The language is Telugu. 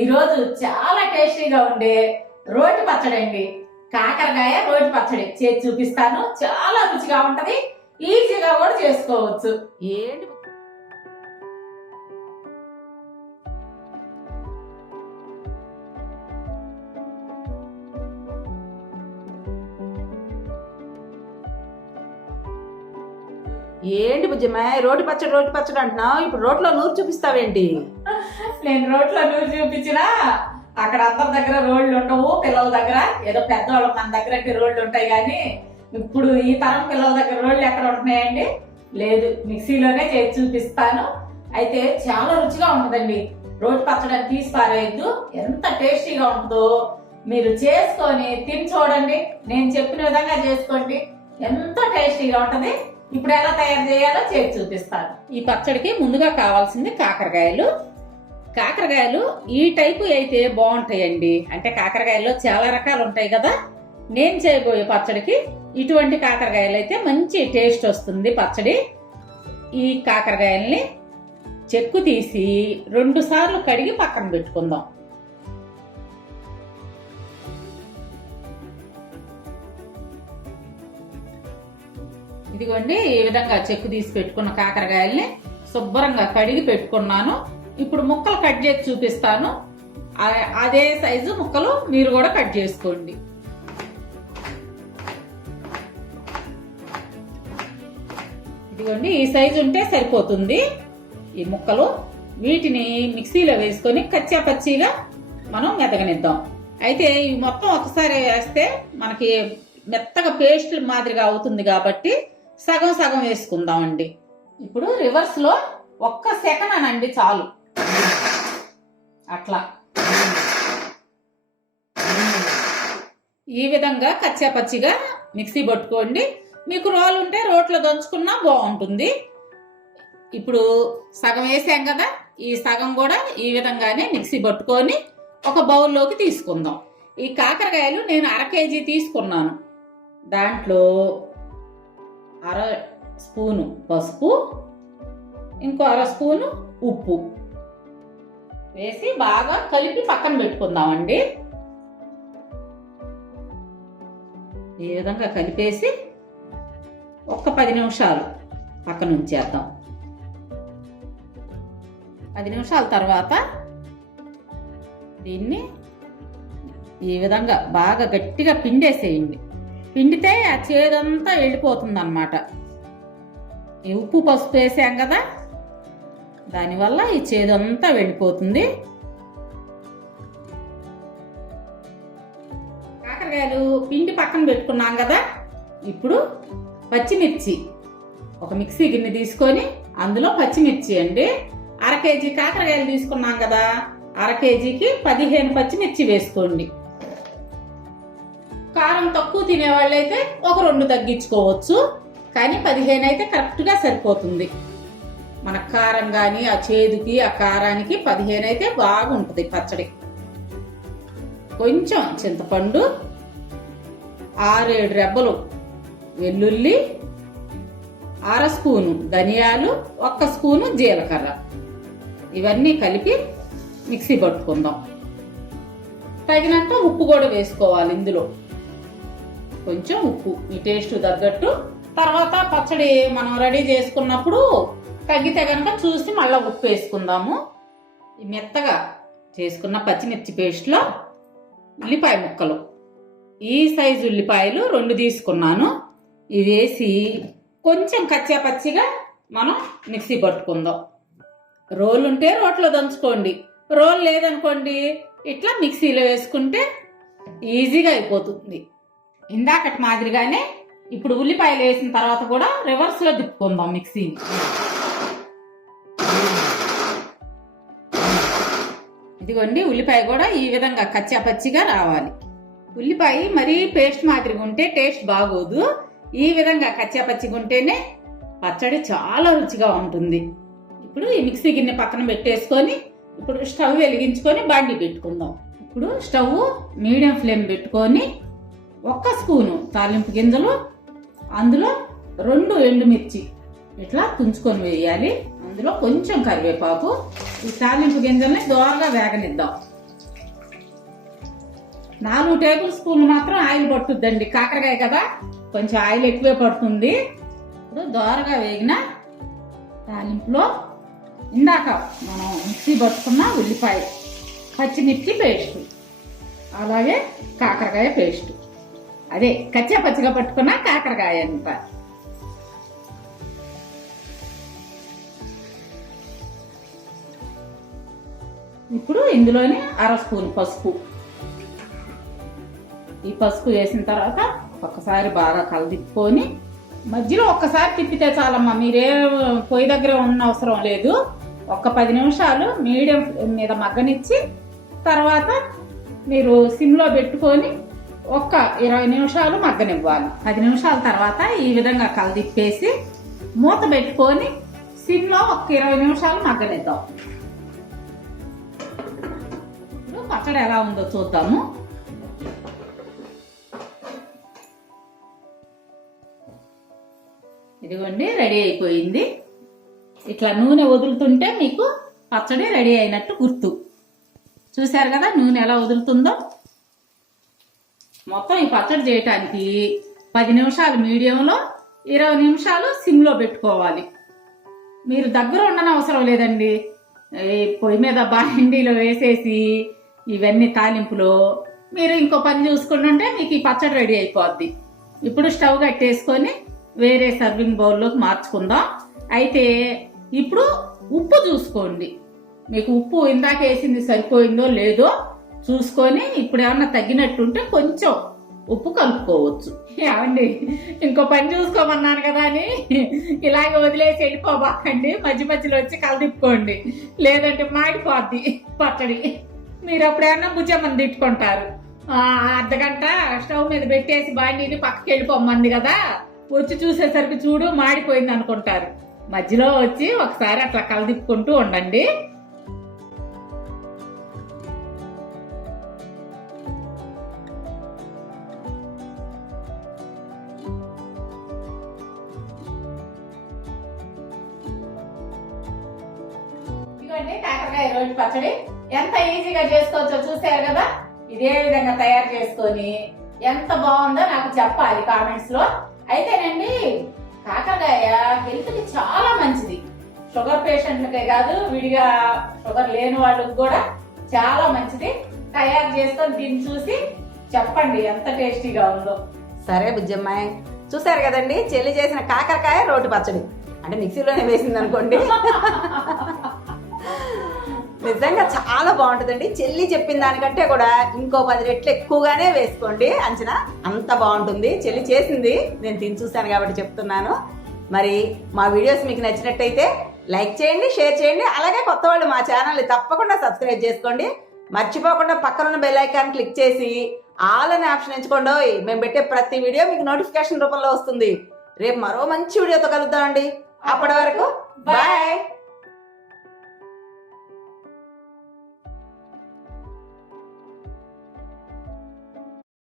ఈరోజు చాలా టేస్టీగా ఉండే రోటి పచ్చడి అండి. కాకరకాయ రోటి పచ్చడి. చేసి చూపిస్తాను. చాలా రుచిగా ఉంటది. ఈజీగా కూడా చేసుకోవచ్చు. ఏంటి? ఏంటి బుజ్జమ్మ రోటి పచ్చడి రోటి పచ్చడి అంటున్నావు. ఇప్పుడు రోట్లో నూరు చూపిస్తావేంటి? నేను రోడ్లో నువ్వు చూపించినా అక్కడ అందరి దగ్గర రోడ్లు ఉండవు పిల్లల దగ్గర. ఏదో పెద్దవాళ్ళు మన దగ్గర అంటే రోడ్లు ఉంటాయి కానీ ఇప్పుడు ఈ తరం పిల్లల దగ్గర రోడ్లు ఎక్కడ ఉంటున్నాయండి? లేదు మిక్సీలోనే చేసి చూపిస్తాను. అయితే చాలా రుచిగా ఉంటుందండి. రోడ్డు పచ్చడి తీసి పారేయద్దు. ఎంత టేస్టీగా ఉంటుందో మీరు చేసుకొని తిని చూడండి. నేను చెప్పిన విధంగా చేసుకోండి. ఎంత టేస్టీగా ఉంటుంది. ఇప్పుడు ఎలా తయారు చేయాలో చేసి చూపిస్తాను. ఈ పచ్చడికి ముందుగా కావాల్సింది కాకరకాయలు. కాకరకాయలు ఈ టైపు అయితే బాగుంటాయండి. అంటే కాకరకాయల్లో చాలా రకాలు ఉంటాయి కదా. నేను చేయబోయే పచ్చడికి ఇటువంటి కాకరకాయలు అయితే మంచి టేస్ట్ వస్తుంది పచ్చడి. ఈ కాకరకాయల్ని చెక్కు తీసి రెండు సార్లు కడిగి పక్కన పెట్టుకుందాం. ఇదిగోండి ఈ విధంగా చెక్కు తీసి పెట్టుకున్న కాకరకాయల్ని శుభ్రంగా కడిగి పెట్టుకున్నాను. ఇప్పుడు ముక్కలు కట్ చేసి చూపిస్తాను. అదే సైజు ముక్కలు మీరు కూడా కట్ చేసుకోండి. ఇదిగోండి ఈ సైజు ఉంటే సరిపోతుంది. ఈ ముక్కలు వీటిని మిక్సీలో వేసుకొని కచ్చా పచ్చిగా మనం మెతగనిద్దాం అయితే ఇవి మొత్తం ఒకసారి వేస్తే మనకి మెత్తగా పేస్ట్ మాదిరిగా అవుతుంది కాబట్టి సగం సగం వేసుకుందామండి. ఇప్పుడు రివర్స్లో ఒక్క సెకండ్ అనండి చాలు. అట్లా. ఈ విధంగా కచ్చాపచ్చిగా మిక్సీ పట్టుకోండి. మీకు రోలు ఉంటే రోట్లో దంచుకున్నా బాగుంటుంది. ఇప్పుడు సగం వేసాం కదా ఈ సగం కూడా ఈ విధంగానే మిక్సీ పట్టుకొని ఒక బౌల్లోకి తీసుకుందాం. ఈ కాకరకాయలు నేను అర కేజీ తీసుకున్నాను. దాంట్లో అర స్పూను పసుపు ఇంకో అర స్పూను ఉప్పు. వేసి బాగా కలిపి పక్కన పెట్టుకుందామండి. ఈ విధంగా కలిపేసి ఒక్క పది నిమిషాలు పక్కన ఉంచేద్దాం. పది నిమిషాల తర్వాత దీన్ని ఈ విధంగా బాగా గట్టిగా పిండేసేయండి. పిండితే ఆ చేదంతా వెళ్ళిపోతుంది అనమాట ఉప్పు పసుపు వేసాం కదా? దానివల్ల ఈ చేదంతా వెళ్ళిపోతుంది. కాకరకాయలు పిండి పక్కన పెట్టుకున్నాం కదా ఇప్పుడు పచ్చిమిర్చి. ఒక మిక్సీ గిన్నె తీసుకొని అందులో పచ్చిమిర్చి అండి. అర కేజీ కాకరకాయలు తీసుకున్నాం కదా అర కేజీకి పదిహేను పచ్చిమిర్చి వేసుకోండి. కారం తక్కువ తినేవాళ్ళైతే ఒక రెండు తగ్గించుకోవచ్చు కానీ పదిహేను అయితే కరెక్ట్గా సరిపోతుంది. మన కారం కానీ ఆ చేదుకి ఆ కారానికి పదిహేను అయితే బాగుంటుంది పచ్చడి. కొంచెం చింతపండు ఆరేడు రెబ్బలు వెల్లుల్లి అర స్పూను ధనియాలు ఒక్క స్పూను జీలకర్ర. ఇవన్నీ కలిపి మిక్సీ పట్టుకుందాం. తగినంత ఉప్పు కూడా వేసుకోవాలి ఇందులో. కొంచెం ఉప్పు ఈ టేస్ట్ తగ్గట్టు. తర్వాత పచ్చడి మనం రెడీ చేసుకున్నప్పుడు తగ్గితే కనుక చూసి మళ్ళీ ఉప్పు వేసుకుందాము. మెత్తగా చేసుకున్న పచ్చిమిర్చి పేస్ట్లో ఉల్లిపాయ ముక్కలు. ఈ సైజు ఉల్లిపాయలు రెండు తీసుకున్నాను. ఇది వేసి కొంచెం కచ్చా పచ్చిగా మనం మిక్సీ పట్టుకుందాం. రోల్ ఉంటే రోట్లో దంచుకోండి. రోల్ లేదనుకోండి ఇట్లా మిక్సీలో వేసుకుంటే ఈజీగా అయిపోతుంది. ఇందాకటి మాదిరిగానే ఇప్పుడు ఉల్లిపాయలు వేసిన తర్వాత కూడా రివర్స్లో తిప్పుకుందాం మిక్సీని. ఇదిగోండి ఉల్లిపాయ కూడా ఈ విధంగా కచ్చాపచ్చిగా రావాలి. ఉల్లిపాయ మరీ పేస్ట్ మాదిరిగా ఉంటే టేస్ట్ బాగోదు. ఈ విధంగా కచ్చాపచ్చిగా ఉంటేనే పచ్చడి చాలా రుచిగా ఉంటుంది. ఇప్పుడు ఈ మిక్సీ గిన్నె పక్కన పెట్టేసుకొని ఇప్పుడు స్టవ్ వెలిగించుకొని బండి పెట్టుకుందాం. ఇప్పుడు స్టవ్ మీడియం ఫ్లేమ్ పెట్టుకొని ఒక్క స్పూను తాలింపు గింజలు అందులో రెండు ఎండుమిర్చి ఇట్లా తుంచుకొని వేయాలి. అందులో కొంచెం కరివేపాకు ఈ తాలింపు గింజల్ని దోరగా వేగనిద్దాం. నాలుగు టేబుల్ స్పూన్లు మాత్రం ఆయిల్ పట్టుద్దండి. కాకరకాయ కదా కొంచెం ఆయిల్ ఎక్కువే పడుతుంది. ఇప్పుడు దోరగా వేగిన తాలింపులో ఇందాక మనం మిక్సీ పట్టుకున్న ఉల్లిపాయ పచ్చిమిర్చి పేస్ట్ అలాగే కాకరకాయ పేస్ట్. అదే కచ్చా పచ్చిగా పట్టుకున్న కాకరకాయ అంత. ఇప్పుడు ఇందులోనే అర స్పూన్ పసుపు. ఈ పసుపు వేసిన తర్వాత ఒక్కసారి బాగా కలదిప్పుకొని మధ్యలో ఒక్కసారి తిప్పితే చాలమ్మా మీరే పొయ్యి దగ్గర ఉన్న అవసరం లేదు. ఒక్క పది నిమిషాలు మీడియం మీద మగ్గనిచ్చి తర్వాత మీరు సిమ్లో పెట్టుకొని ఒక్క ఇరవై నిమిషాలు మగ్గనివ్వాలి. పది నిమిషాల తర్వాత ఈ విధంగా కలదిప్పేసి మూత పెట్టుకొని సిమ్లో ఒక ఇరవై నిమిషాలు మగ్గనిద్దాం. పచ్చడి ఎలా ఉందో చూద్దాము. ఇదిగోండి రెడీ అయిపోయింది. ఇట్లా నూనె వదులుతుంటే మీకు పచ్చడి రెడీ అయినట్టు గుర్తు. చూశారు కదా నూనె ఎలా వదులుతుందో? మొత్తం ఈ పచ్చడి చేయటానికి పది నిమిషాలు మీడియంలో ఇరవై నిమిషాలు సిమ్లో పెట్టుకోవాలి. మీరు దగ్గర ఉండని అవసరం లేదండి పొయ్యి మీద బాండీలో వేసేసి ఇవన్నీ తాలింపులో మీరు ఇంకో పని చూసుకుంటుంటే మీకు ఈ పచ్చడి రెడీ అయిపోద్ది. ఇప్పుడు స్టవ్ కట్టేసుకొని వేరే సర్వింగ్ బౌల్లోకి మార్చుకుందాం. అయితే ఇప్పుడు ఉప్పు చూసుకోండి. మీకు ఉప్పు ఇందాక వేసింది సరిపోయిందో లేదో చూసుకొని ఇప్పుడు ఏమన్నా తగ్గినట్టుంటే కొంచెం ఉప్పు కలుపుకోవచ్చు. ఏమండి ఇంకో పని చూసుకోమన్నాను కదా అని ఇలాగే వదిలేసి వెళ్ళిపోబాకండి. మధ్య మధ్యలో వచ్చి కలదిప్పుకోండి లేదంటే మాడిపోద్ది పచ్చడి. మీరు ఎప్పుడైనా బుజ్జమ్మని తిట్టుకుంటారు. అర్ధగంట స్టవ్ మీద పెట్టేసి బాండీని పక్కకి వెళ్ళిపోమ్మంది కదా. వచ్చి చూసేసరికి చూడు మాడిపోయింది అనుకుంటారు. మధ్యలో వచ్చి ఒకసారి అట్లా కలదిప్పుకుంటూ ఉండండి. పచ్చడి? ఎంత ఈజీగా చేసుకోవచ్చో చూసారు కదా? ఇదే విధంగా తయారు చేసుకొని ఎంత బాగుందో నాకు చెప్పాలి కామెంట్స్లో. అయితేనండి కాకరకాయ హెల్త్కి చాలా మంచిది. షుగర్ పేషెంట్లకే కాదు విడిగా షుగర్ లేని వాళ్ళకి కూడా చాలా మంచిది. తయారు చేసుకొని దీన్ని చూసి చెప్పండి ఎంత టేస్టీగా ఉందో. సరే బుజ్జమ్మాయి. చూసారు కదండి చెల్లి చేసిన కాకరకాయ రోటి పచ్చడి. అంటే మిక్సీలోనే వేసింది అనుకోండి నిజంగా చాలా బాగుంటుందండి. చెల్లి చెప్పిన దానికంటే కూడా ఇంకో పది రెట్లు ఎక్కువగానే వేసుకోండి అంచనా. అంత బాగుంటుంది. చెల్లి చేసింది నేను తిని చూశాను కాబట్టి చెప్తున్నాను. మరి మా వీడియోస్ మీకు నచ్చినట్టయితే లైక్ చేయండి షేర్ చేయండి అలాగే కొత్త వాళ్ళు మా ఛానల్ని తప్పకుండా సబ్స్క్రైబ్ చేసుకోండి. మర్చిపోకుండా పక్కనున్న బెల్ ఐకాన్ క్లిక్ చేసి ఆల్ అనే ఆప్షన్ ఎంచుకోండి. మేము పెట్టే ప్రతి వీడియో మీకు నోటిఫికేషన్ రూపంలో వస్తుంది. రేపు మరో మంచి వీడియోతో కలుద్దామండి. అప్పటి వరకు బాయ్